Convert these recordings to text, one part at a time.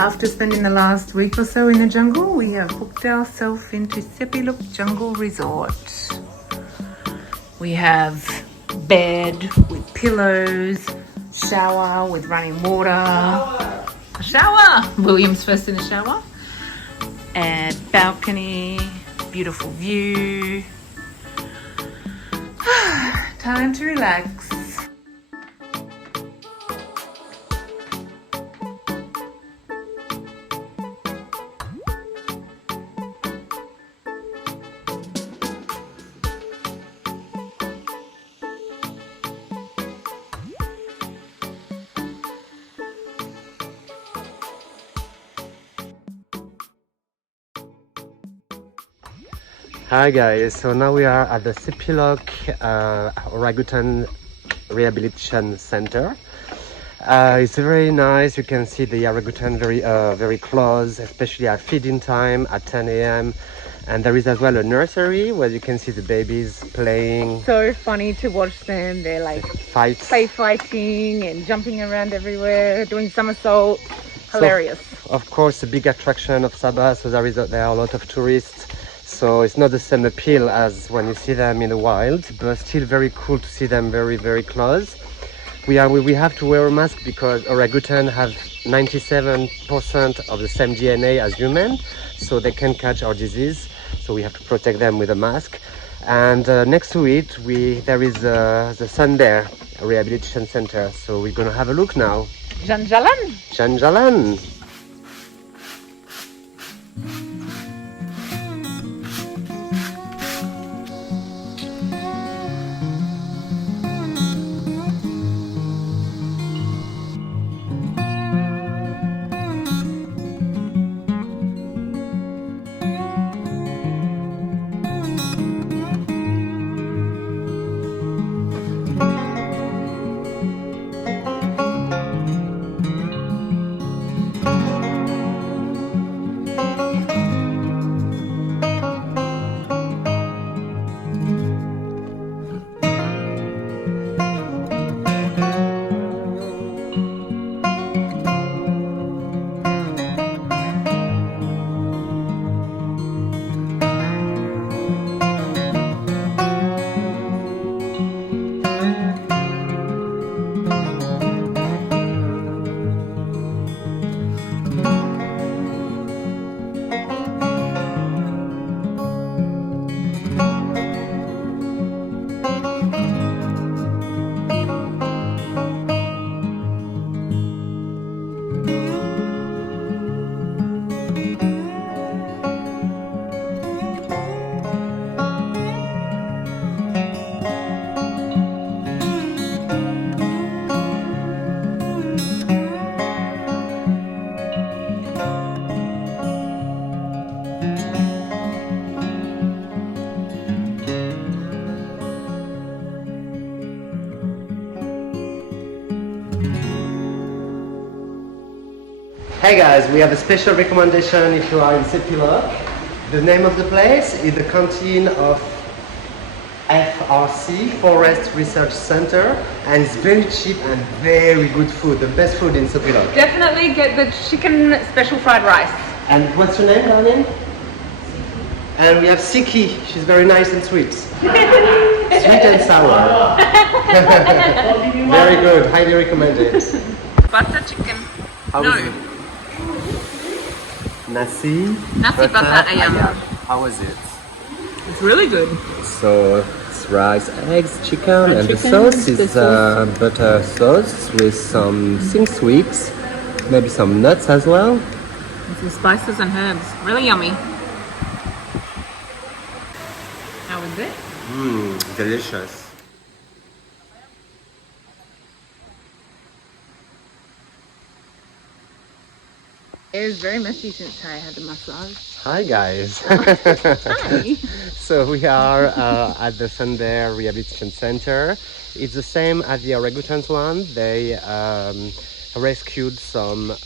After spending the last week or so in the jungle, we have booked ourselves into Sepilok Jungle Resort. We have bed with pillows, shower with running water. A shower! William's first in the shower. And balcony, beautiful view. Time to relax. Hi guys, so now we are at the Sepilok Orangutan Rehabilitation Center. It's very nice. You can see the orangutan very close, especially at feeding time at 10 a.m. And there is as well a nursery where you can see the babies playing. So funny to watch them. They're like play fighting and jumping around everywhere, doing somersaults. Hilarious. So, of course, a big attraction of Sabah, so there are a lot of tourists. So it's not the same appeal as when you see them in the wild, but still very cool to see them very close. We have to wear a mask because orangutan have 97% of the same DNA as human, so they can catch our disease. So we have to protect them with a mask. And next to it, there is the Sun Bear Rehabilitation Center. So we're gonna have a look now. Jalan-jalan. Jalan-jalan. Hey guys, we have a special recommendation if you are in Sepilok. The name of the place is the canteen of FRC, Forest Research Center, and it's very cheap and very good food, the best food in Sepilok. Definitely get the chicken special fried rice. And what's your name, darling? And we have Siki, she's very nice and sweet. Sweet and sour. Very good, highly recommended. Butter chicken. How No. is it? Nasi butter ayam. How was it? It's really good. So it's rice, eggs, chicken, and the chicken, sauce is the sauce. butter sauce with some sweets, maybe some nuts as well. And some spices and herbs. Really yummy. How was it? Delicious. It was very messy since I had the massage. Hi guys. Hi. So we are at the Sun Bear Rehabilitation Center. It's the same as the orangutans one. They rescued some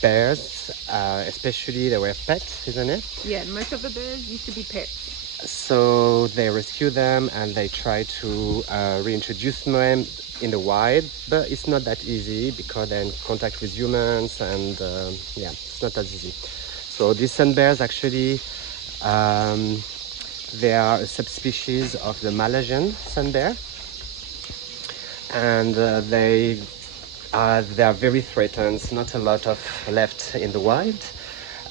bears, especially they were pets, isn't it? Yeah, most of the bears used to be pets. So they rescue them and they try to reintroduce them in the wild, but it's not that easy because they're in contact with humans, and yeah, it's not as easy. So these sun bears actually, they are a subspecies of the Malaysian sun bear, and they are very threatened. Not a lot of left in the wild,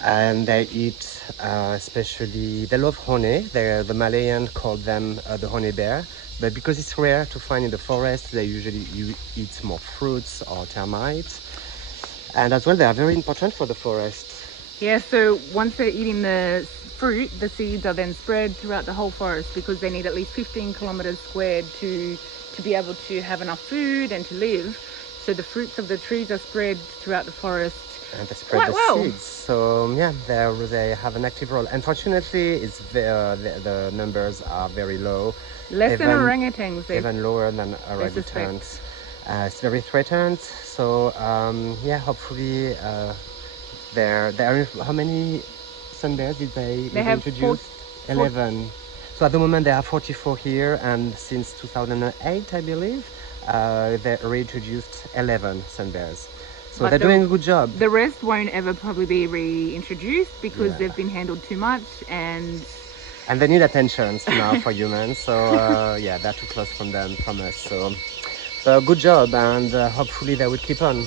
and they eat especially, they love honey. The Malayan call them the honey bear, but because it's rare to find in the forest, they usually eat more fruits or termites, and as well they are very important for the forest. Yeah, so once they're eating the fruit, the seeds are then spread throughout the whole forest because they need at least 15 kilometers squared to be able to have enough food and to live. So the fruits of the trees are spread throughout the forest. And they spread the seeds. So yeah, they have an active role. Unfortunately, the numbers are very low. Less than orangutans. Even lower than orangutans. It's very threatened. So yeah, hopefully there are, how many sun bears did they introduce? 11. So at the moment there are 44 here, and since 2008, I believe, they reintroduced 11 sun bears. So they're doing a good job. The rest won't ever probably be reintroduced because they've been handled too much, and they need attention now for humans. So yeah, they're too close from us. So good job, and hopefully they will keep on.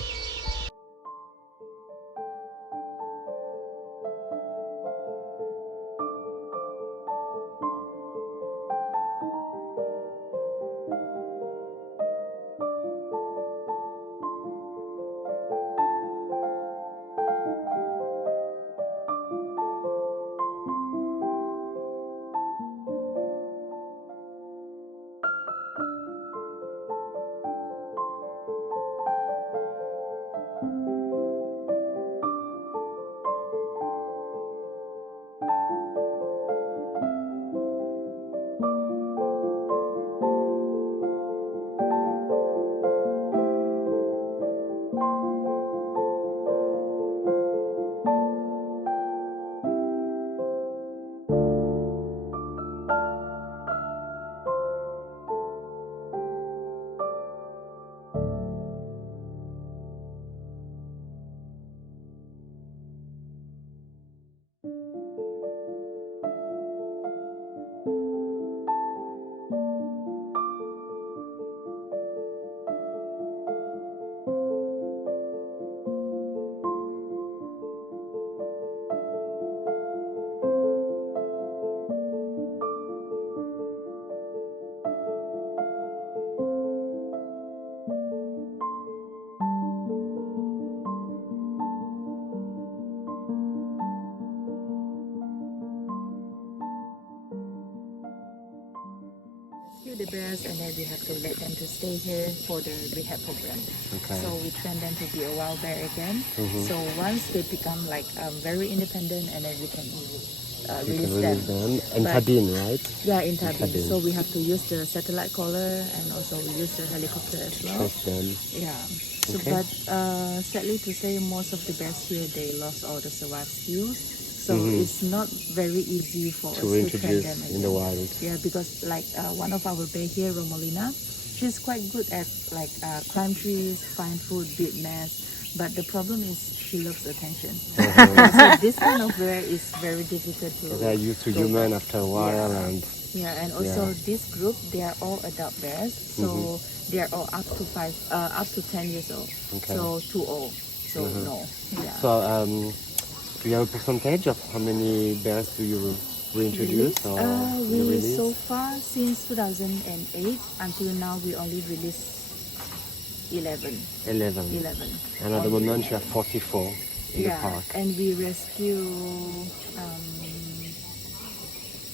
The bears, and then we have to let them to stay here for the rehab program. Okay. So we train them to be a wild bear again. So once they become like very independent, and then we can release them. In Tabin, right? Yeah, in Tabin. So we have to use the satellite collar, and also we use the helicopter as well. Yeah. So, Okay. But sadly to say, most of the bears here, they lost all the survival skills. So it's not very easy for us to train them again. In the wild. Yeah, because like one of our bear here, Romolina, she's quite good at like climb trees, find food, build nests. But the problem is she loves attention. So this kind of bear is very difficult to. They're used to human after a while, and yeah, and also this group, they are all adult bears, so they are all up to 10 years old. Okay. So too old. So no. Yeah. So do you have a percentage of how many bears do you reintroduce or you release? So far since 2008 until now we only released 11. 11. And at the moment you have 44 in the park. And we rescue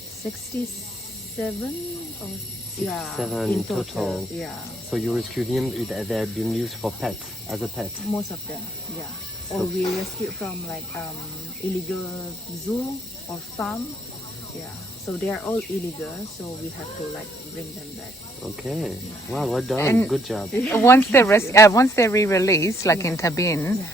67 or 67 in total. Yeah. So you rescued them, they have been used for pets, as a pet? Most of them, yeah. Or we rescue from like illegal zoo or farm. Yeah. So they are all illegal, so we have to like bring them back. Okay. Wow, well done. And good job. Once they're re-released, like in Tabin,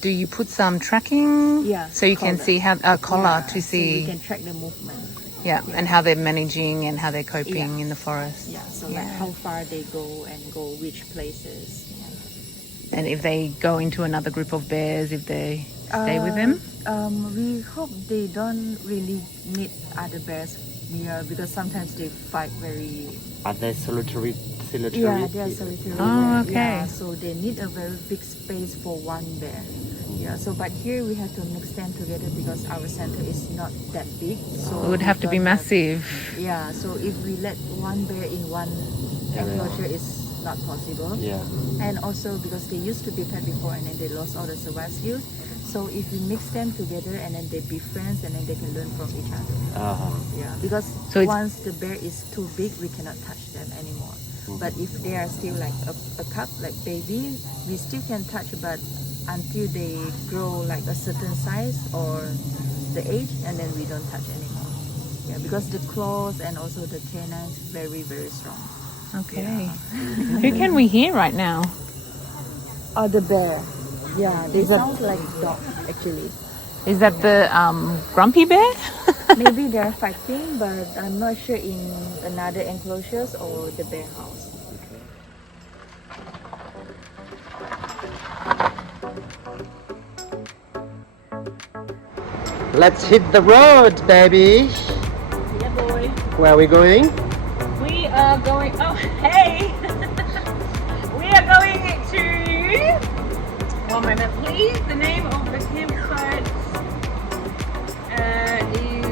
do you put some tracking? Yeah, So you can see how collar to So we see. can track the movement. Yeah, and how they're managing and how they're coping in the forest. Yeah, so like how far they go and go which places. Yeah. And if they go into another group of bears, if they stay with them. We hope they don't really meet other bears near because sometimes they fight very. Are they solitary? Yeah, they are solitary. Oh, okay. Yeah, so they need a very big space for one bear. Yeah, so but here we have to mix them together because our center is not that big. So It would have to be don't massive. Yeah, so if we let one bear in one enclosure, it's not possible. Yeah. And also because they used to be pet before and then they lost all the survival skills. So if we mix them together and then they be friends and then they can learn from each other. Yeah, because So it's- once the bear is too big, we cannot touch them anymore. But if they are still like a cub, like baby, we still can touch, but until they grow like a certain size or the age, and then we don't touch anymore. Yeah, because the claws and also the canines very, very strong. Okay. Who can we hear right now? The bear. Yeah, they sound like dogs actually. Is that the grumpy bear? Maybe they're fighting, but I'm not sure in another enclosures or the bear house. Let's hit the road, baby. Yeah, boy. Where are we going? We are going. Oh, hey! We are going to. 1 moment, please. The name of the campsite is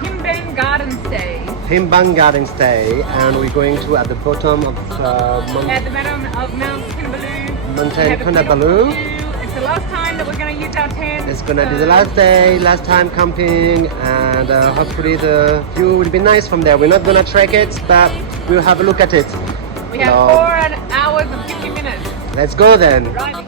Himben Garden Stay. Himbang Garden Stay, and we're going to at the bottom of At the bottom of Mount Kinabalu. Mountain Have a Kinabalu. beautiful view. It's the last time that we're going to use our tent. It's gonna be the last day, last time camping, and hopefully the view will be nice from there. We're not gonna trek it, but we'll have a look at it. We have No. 4 hours and 50 minutes Let's go then. driving.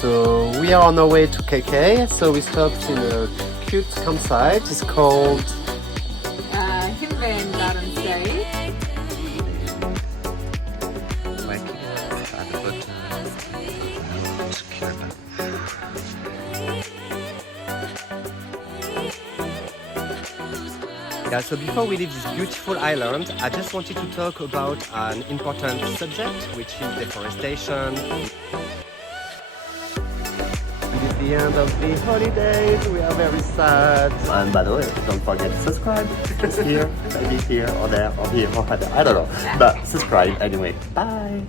So we are on our way to KK. So we stopped in a cute campsite. It's called Himben Garden Stay. Yeah, so before we leave this beautiful island, I just wanted to talk about an important subject, which is deforestation. It is the end of the holidays, we are very sad. And by the way, don't forget to subscribe. It's here, maybe here or there or here or there. I don't know. But subscribe anyway. Bye.